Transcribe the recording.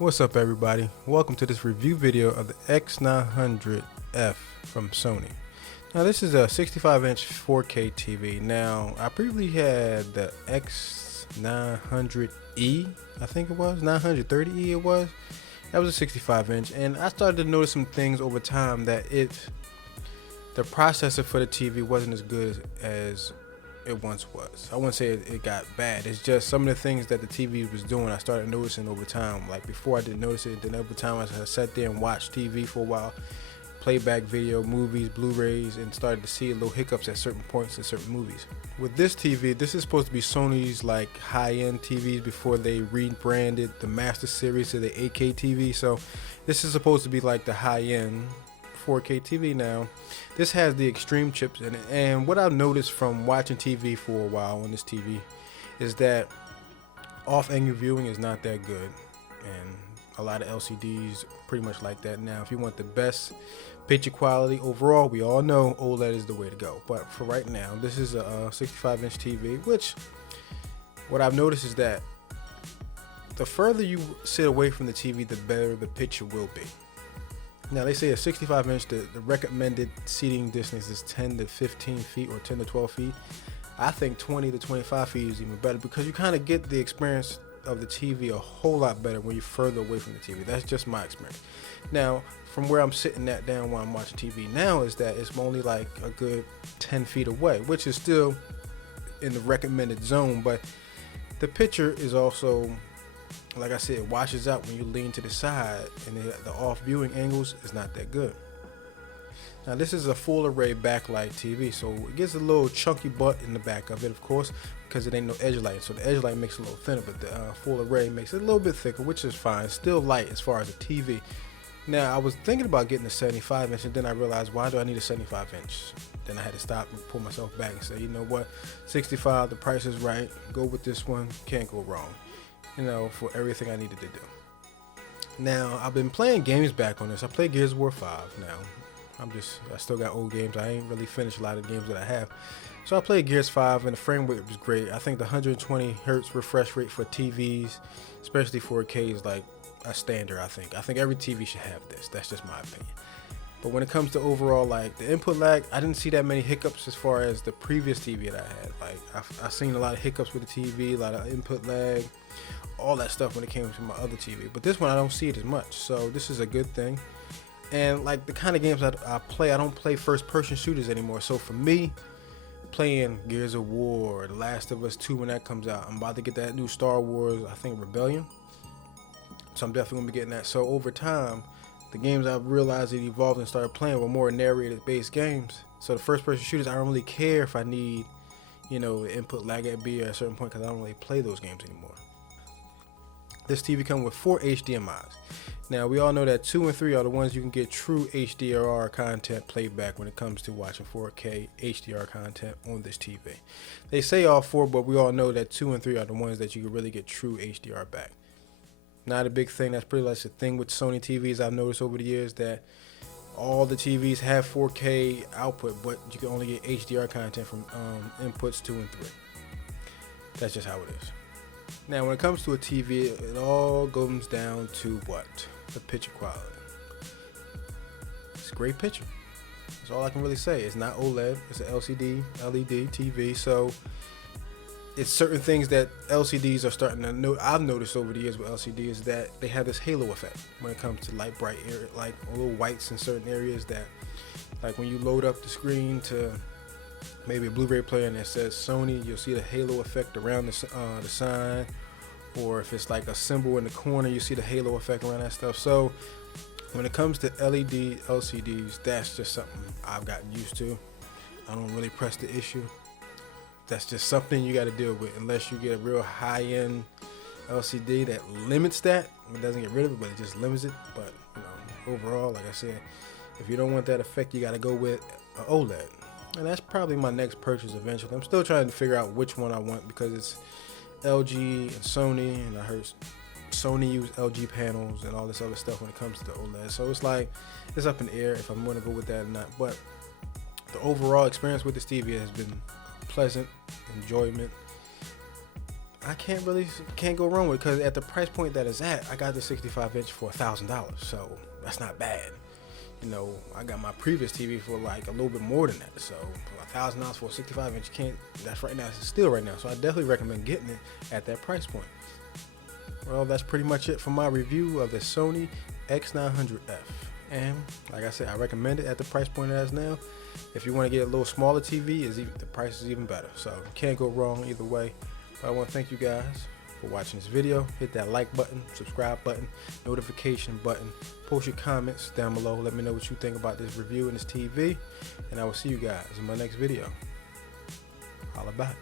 What's up, everybody? Welcome to this review video of the X900F from Sony. Now this is a 65-inch 4K TV. Now I previously had the X900E, I think it was 930E. It was that was a 65-inch, and I started to notice some things over time that the processor for the TV wasn't as good as it once was. I wouldn't say it got bad. It's just some of the things that the TV was doing I started noticing over time. Like before I didn't notice it, then over time I sat there and watched TV for a while, playback video, movies, Blu-rays, and started to see little hiccups at certain points in certain movies. With this TV, this is supposed to be Sony's like high-end TVs before they rebranded the Master Series to the 8K TV. So this is supposed to be like the high-end 4K TV. Now this has the extreme chips in it, and what I've noticed from watching TV for a while on this TV is that off-angle viewing is not that good, and a lot of LCDs pretty much like that. Now if you want the best picture quality overall, we all know OLED is the way to go, but for right now this is a 65-inch TV, which what I've noticed is that the further you sit away from the TV, the better the picture will be. Now they say a 65-inch, the recommended seating distance is 10 to 15 feet or 10 to 12 feet. I think 20 to 25 feet is even better because you kind of get the experience of the TV a whole lot better when you're further away from the TV. That's just my experience. Now, from where I'm sitting at down while I'm watching TV now is that it's only like a good 10 feet away, which is still in the recommended zone, but the picture is also, like I said, it washes out when you lean to the side, and the off viewing angles is not that good. Now this is a full array backlight TV, so it gets a little chunky butt in the back of it, of course, because it ain't no edge light. So the edge light makes it a little thinner, but the full array makes it a little bit thicker, which is fine. It's still light as far as a TV. Now I was thinking about getting a 75-inch, and then I realized, why do I need a 75-inch? Then I had to stop and pull myself back and say, you know what, 65, the price is right. Go with this one. Can't go wrong. You know, for everything I needed to do. Now I've been playing games back on this. I play Gears of War 5 now. I still got old games. I ain't really finished a lot of games that I have. So I played Gears 5, and the frame rate was great. I think the 120 hertz refresh rate for TVs, especially 4K, is like a standard. I think every TV should have this. That's just my opinion. But when it comes to overall, like the input lag, I didn't see that many hiccups as far as the previous TV that I had. Like I've seen a lot of hiccups with the TV, a lot of input lag, all that stuff when it came to my other TV. But this one, I don't see it as much. So this is a good thing. And like the kind of games that I play, I don't play first-person shooters anymore. So for me, playing Gears of War, The Last of Us 2 when that comes out, I'm about to get that new Star Wars, I think Rebellion. So I'm definitely gonna be getting that. So over time, the games I've realized it evolved and started playing were more narrated-based games. So the first-person shooters, I don't really care if I need, input lag at be at a certain point, because I don't really play those games anymore. This TV comes with 4 HDMIs. Now we all know that 2 and 3 are the ones you can get true HDR content playback when it comes to watching 4K HDR content on this TV. They say all 4, but we all know that 2 and 3 are the ones that you can really get true HDR back. Not a big thing. That's pretty much the thing with Sony TVs. I've noticed over the years that all the TVs have 4K output, but you can only get HDR content from inputs 2 and 3. That's just how it is. Now when it comes to a TV, it all comes down to what? The picture quality. It's a great picture. That's all I can really say. It's not OLED. It's an LCD, LED TV. So it's certain things that LCDs are starting to know. I've noticed over the years with LCD is that they have this halo effect when it comes to light bright area, like little whites in certain areas that, like when you load up the screen to maybe a Blu-ray player and it says Sony, you'll see the halo effect around the sign, or if it's like a symbol in the corner, you see the halo effect around that stuff. So when it comes to LED LCDs, that's just something I've gotten used to. I don't really press the issue. That's just something you got to deal with, unless you get a real high-end LCD that limits that. It doesn't get rid of it, but it just limits it. But overall, like I said, if you don't want that effect, you got to go with an OLED. And that's probably my next purchase eventually. I'm still trying to figure out which one I want, because it's LG and Sony, and I heard Sony use LG panels and all this other stuff when it comes to the OLED. So it's like, it's up in the air if I'm going to go with that or not. But the overall experience with this TV has been pleasant enjoyment. I can't go wrong with it, because at the price point that it's at, I got the 65 inch for $1,000, so that's not bad. You know, I got my previous TV for like a little bit more than that, so $1,000 for a 65 inch that's right now, it's still right now, so I definitely recommend getting it at that price point. Well, that's pretty much it for my review of the Sony X900F. And like I said, I recommend it at the price point it is now. If you want to get a little smaller TV, the price is even better. So you can't go wrong either way. But I want to thank you guys for watching this video. Hit that like button, subscribe button, notification button. Post your comments down below. Let me know what you think about this review and this TV. And I will see you guys in my next video. Holla back.